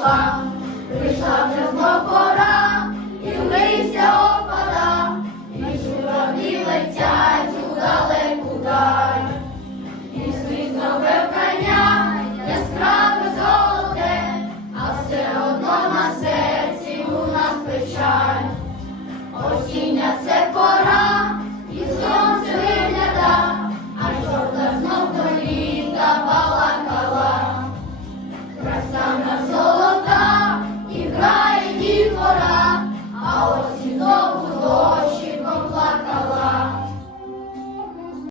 прийшла, прийшла вже знов пора, і вмився опада, і журавлі летять у далеку даль. І світ нове вбрання, яскраве золоте, а все одно на серці у нас печаль.